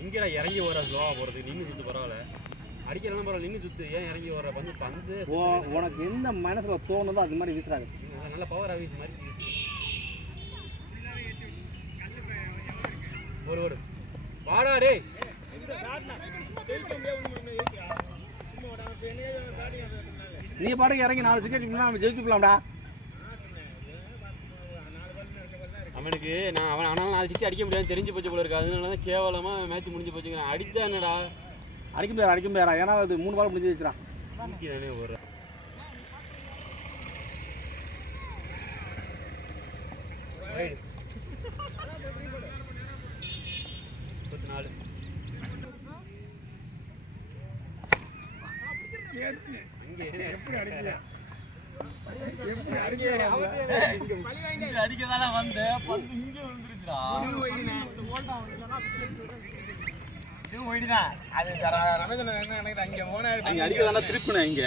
எங்கடா இறங்கி வர ஸ்லோவா போறதுக்கு நின்று சுத்து பரவாயில்ல அடிக்கிறதெல்லாம் பரவாயில்ல நின்று சுத்து ஏன் இறங்கி வர வந்து பந்து உனக்கு எந்த மனசுல தோணுதோ அது மாதிரி வீசுறாங்க நல்ல பவர் ஆஃபீஸ் மாதிரி ஒரு வாடா டேய் நீ பாட்டுக்கு இறங்கி 4 சிக்கெட் நம்ம ஜெயிச்சு போலாம்டா அவனுக்கு நான் அவனால 4 சிக்ஸ் அடிக்க முடியாது தெரிஞ்சு போச்சு போல இருக்கு அதனால தான் கேவலமா மேட்ச் முடிஞ்சு போச்சுங்க அடிச்சா என்னடா அடிக்க முடியாது ஏன்னா அது 3 பால் முடிஞ்சு வச்சுறான் ஒரு அடிக்கதான வந்து பந்து இங்க விழுந்துருச்சுடா இது ஓடிதான் அது ரமேஷன் என்ன நினைக்கிறேன் அங்க போனா அடிக்கதான திருப்பினேன் இங்க